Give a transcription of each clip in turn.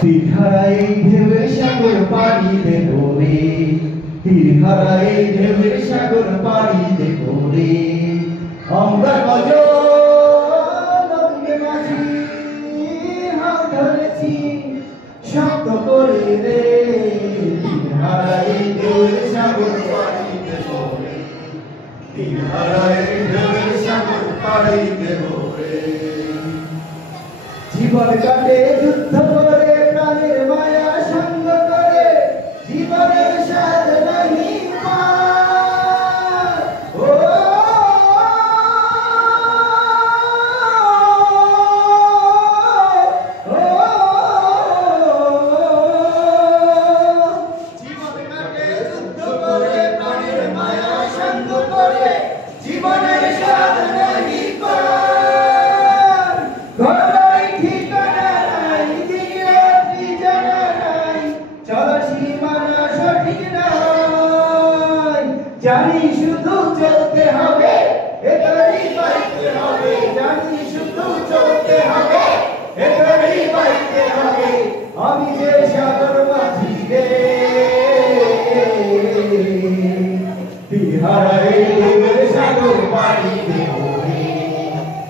তীরহারাই ঢেউয়ের সাগর পাড়ি দেব রে, তীরহারাই ঢেউয়ের সাগর পাড়ি দেব রে। আমরা কজন মাঝি হাত ধরেছি শক্ত করে রে, তীরহারাই ঢেউয়ের সাগর পাড়ি দেব রে, তীরহারাই ঢেউয়ের সাগর পাড়ি দেব রে। জীবন কাটে যুদ্ধ করে, প্রাণের মায়া সঙ্গ করে, জীবনের স্বাদ নাহি পায়। ও জীবন কাটে যুদ্ধ করে, প্রাণের মায়া সঙ্গ করে, জীবনের স্বাদ নাহি পায়। জানি শুধু চলতে হবে, এটাই পাইতে হবে, জানি শুধু চলতে হবে, এটাই পাইতে হবে। আমি যে সাগর মাঝি রে, তীরহারাই ঢেউয়ের সাগর পাড়ি দেব রে,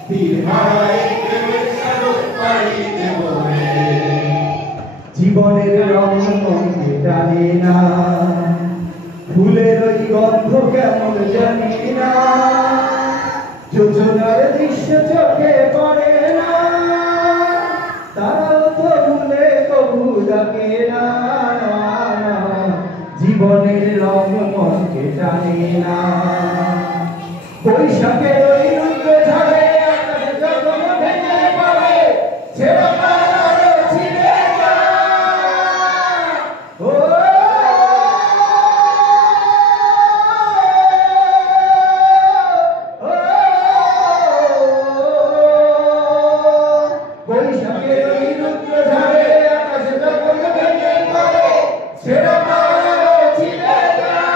তীরহারাই ঢেউয়ের সাগর পাড়ি দেব রে। জীবনের রং মনকে টানে না, ফুলের ওই গন্ধ কেমন জানি না, যোজনার দৃশ্য চোখে পড়ে না, তারাও তো ভুলে কবু ডাকে না। জীবনের রং মনকে টানে না, বৈশাখের ওই রুদ্র ঝড়ে আকাশ যখন ভেঙে পড়ে, ছেড়ে পালালো ছিঁড়ে যায়। ও বৈশাখের ওই রুদ্র ঝড়ে আকাশ যখন ভেঙে পড়ে, ছেড়ে পালালো ছিঁড়ে যায়।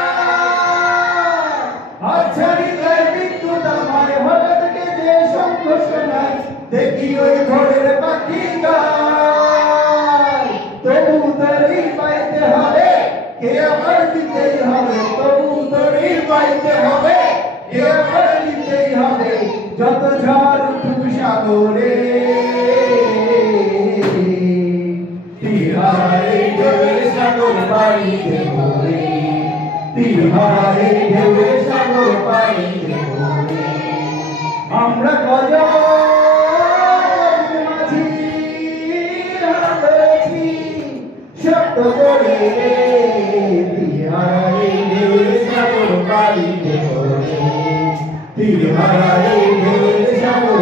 আচ্ছা হৃদয় বিদ্যুৎ আমায় হঠাৎ কেঁদে শঙ্খ শোনায়, দেখি ওই ভোরের পাখি গায়। তবু তোরই পাইতে হবে, কে আমার দিতেই হবে, তবু তোরই পাইতে হবে, কে আমার দিতেই হবে। যত ঝড় উঠুক সাগরে, তীরহারাই ঢেউয়ের সাগর পাড়ি দেব রে, তীরহারাই ঢেউয়ের সাগর পাড়ি দেব রে। আমরা কজন মাঝি হাত ধরেছি শক্ত করে রে, তীরহারাই ঢেউয়ের সাগর পাড়ি দেব রে, তীরহারাই ঢেউয়ের সাগর